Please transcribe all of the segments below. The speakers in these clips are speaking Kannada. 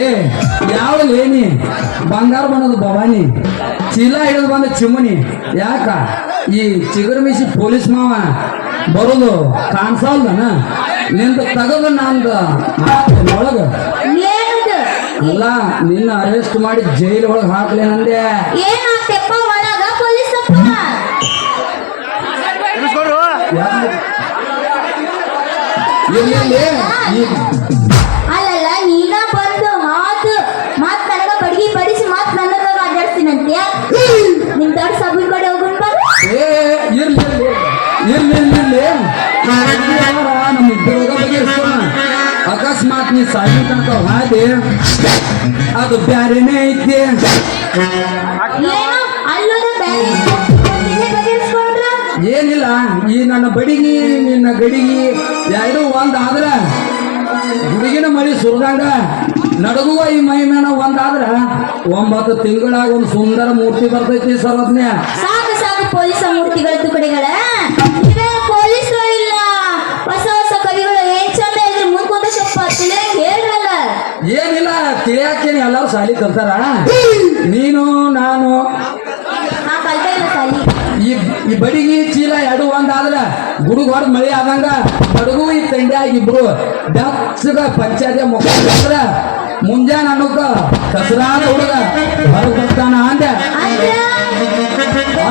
ಏ ಯಾವ ಏನಿ ಬಂಗಾರ ಬಣ್ಣದ ಭವಾನಿ. ಚೀಲ ಹಿಡಿದು ಬಂದ ಚಿಮುನಿ ಯಾಕ? ಈ ಚಿಗುರು ಮಿಸಿ ಪೊಲೀಸ್ ಮಾವ ಬರೋದು ಕಾಣಿಸಲ್ದನ? ನಿಂದ ತಗದು ನಂದು ಒಳಗ ಅಲ್ಲ ನಿನ್ನ ಅರೆಸ್ಟ್ ಮಾಡಿ ಜೈಲ್ ಒಳಗೆ ಹಾಕ್ಲೇನಂದೆ. ಅಲ್ಲಲ್ಲ ನೀನ ಬಂದು ಮಾತು ಮಾತ್ ನನಗ ಬಡಗಿ ಬಡಿಸಿ ಮಾತ್ ನನ್ನ ಮಾತಾಡ್ತೀನಂತೆ ನಿಮ್ ದೊಡ್ಡ ಸಬೂನ್ ಕಡೆ ಹೋಗ ಬಾ ಏ ಇರ್ಲಿ ಇರ್ಲಿ ಇರ್ಲಿ ಇರ್ಲಿ ನಮ್ಮ ಇಬ್ಬರ ಬಗೆಹರಿಸೋಣ ಅಕಸ್ಮಾತ್ ನೀ ಸಾಯಿ ತನಕ ಹಾದಿ ಅದು ಬ್ಯಾರೇನೇ ಐತಿ ಈ ನನ್ನ ಬಡಿಗಿ ನಿನ್ನ ಗಡಿಗಿ ಎರಡು ಒಂದಾದ್ರೆ ಆದ್ರ ಗುಡಿಗಿನ ಮಳಿ ಸುರಿದಂಗ ನಡಗುವ ಈ ಮೈ ಮೇನ ಒಂದಾದ್ರ ಒಂಬತ್ತು ತಿಂಗಳಾಗ ಒಂದು ಸುಂದರ ಮೂರ್ತಿ ಬರ್ತೈತಿ ಸರ್ವಜ್ಞ ಸಾಕು ಸಾಕು ಪೊಲೀಸ ಮೂರ್ತಿಗಳ ತುಕಡಿಗಳ. ಪೊಲೀಸರು ಇಲ್ಲ. ಹೊಸ ಹೊಸ ಕವಿಗಳು ಏನ್ ಚಂದ ಇದ್ರೆ ಮುಂದ್ಕೊಂಡ ಸ್ವಲ್ಪ ತಿಳಿಯಂಗ್ ಏನಿಲ್ಲ ತಿಳಿಯಾಕೇನೆ ಎಲ್ಲರೂ ಸಾಲಿ ಕಲ್ತಾರ. ನೀನು ನಾನು. ಕಲ್ತ ಈ ಈ ಬಡಿಗಿ ಚೀಲ ಎರಡು ಒಂದಾದ್ರ ಗುಡುಗ್ ಹೊಡೆದ್ ಮಳೆ ಆದಂಗ ಬಡಗು ಈ ತಂಡ್ಯಾಗ ಇಬ್ರು ಬೆಚ್ಚಗ ಪಂಚಾಯತ್ ಮುಖಾಂತರ ಮುಂಜಾನೆ ಅನ್ನೋಕ ಕಸರಾದ ಹುಡುಗ ಹೊರಗೆ ಬರ್ತಾನ ಅಂದೆ. ಅಂದ್ರ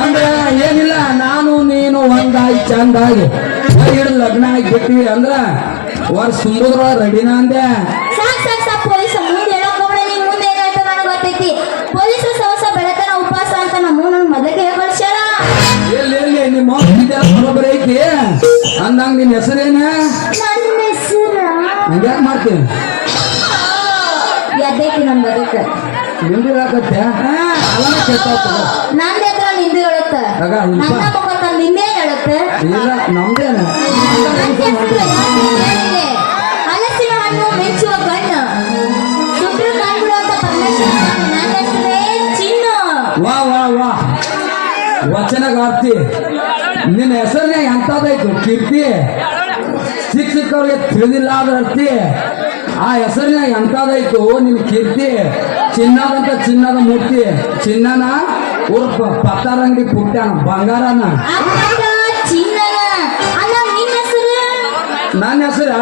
ಅಂದ್ರೆ ಏನಿಲ್ಲ ನಾನು ನೀನು ಒಂದಾಗಿ ಚಂದಾಗಿ ಹಿಡಿದು ಲಗ್ನ ಆಗಿ ಬಿಟ್ಟಿವಿ ಅಂದ್ರ ವರ್ಷ ಸುಂದರ ರೆಡಿನ ಅಂದೆ. ಐತಿ ಅಂದಂಗ ನಿನ್ನ ಹೆಸರೇನ ಹಂಗ್ಯಾಕ್ ಮಾಡ್ತೀನಿ ಎದ್ದೈತಿ ನನ್ ಬದುಕ. ನಿಂದಿರಾಕತ್ತೆ? ಅಲ್ಲನ ಕೆಟ್ಟ ನಂದ ಹತ್ರ ನಿಂದು ಹೇಳುತ್ತ. ನನ್ನ ಮಕ್ಕ ನಿಂದೇ ಹೇಳುತ್ತ. ಇಲ್ಲ ನಮ್ದೇನ. ಹಲಸಿನ ಹಣ್ಣು ಮೆಚ್ಚುವ ಕಣ್ಣು ಸುಬ್ರು ಕಾಣ್ಬಿಡುವಂತ ಪರಮೇಶ್ವರ ನನ್ನ ಹೆಸರೇ ಚಿನ್ನು. ವಾ ವಾ ವಾ. ವಚನಗಾರ್ತಿ. ನಿನ್ನ ಹೆಸರನ್ನೇ ಎಂತದಾಯ್ತು ಕೀರ್ತಿ ಸಿಕ್ಕ ಸಿಕ್ಕವ್ರಿಗೆ ತಿಳಿದಿಲ್ಲ ಆದ ಅರ್ತಿ ಆ ಹೆಸರಿನ ಎಂತದಾಯ್ತು ನಿನ್ನ ಕೀರ್ತಿ? ಚಿನ್ನದಂತ ಚಿನ್ನದ ಮೂರ್ತಿ. ಚಿನ್ನನ ಉರ್ಪ ಪತ್ತಾರಂಗಿ ಪುಟ್ಟಾನ ಬಂಗಾರನ. ನಿನ್ನ ಹೆಸರು? ಹೆಸರ?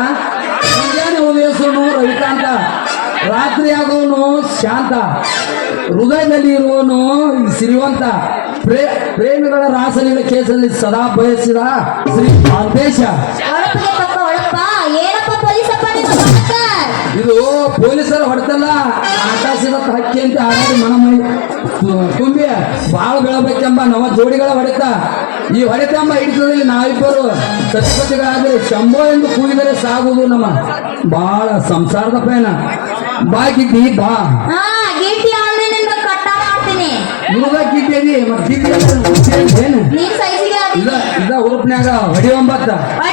ಮುಂಜಾನೆ ರವಿಕಾಂತ ರಾತ್ರಿ ಆಗೋನು ಶಾಂತ. ಹೃದಯದಲ್ಲಿ ಇರುವನು ಸಿರಿವಂತ. ಪ್ರೇ ಪ್ರೇಮಿಗಳ ರಾಸಲಿಂಗ ಕೇಸಲ್ಲಿ ಸದಾ ಬಯಸಿದ ಶ್ರೀ ಮಾಂತೇಶ? ಇದು ಪೊಲೀಸರ ಹೊಡೆತಲ್ಲ. ಆಕಾಶದ ಹಕ್ಕಿ ಅಂತ ಹಾಗಾಗಿ ಮನಮೈ ತುಂಬಿ ಬಾಳ ಬೆಳಬೇಕೆಂಬ ನವ ಜೋಡಿಗಳ ಹೊಡೆತ. ಈ ಹೊಡೆತೆಂಬ ಹಿಡಿತದಲ್ಲಿ ನಾವಿಬ್ಬರು ಸತ್ಪತಿಗಳಾದ್ರೆ ಶಂಭೋ ಎಂದು ಕೂಗಿದರೆ ಸಾಗುವುದು ನಮ್ಮ ಬಹಳ ಸಂಸಾರದ ಪಯಣ. ಬಾಕಿದ್ದಿ ಬಾ ಹಾ ಕಟ್ಟ ಮಾಡ್ತೀನಿ ಮತ್ತೆ ಏನು? ನೀನ್ ಸೈಜಿಗೆ ಇಲ್ಲ ಹೊಡಿ ಒಂಬತ್ತ. ಅಡಿ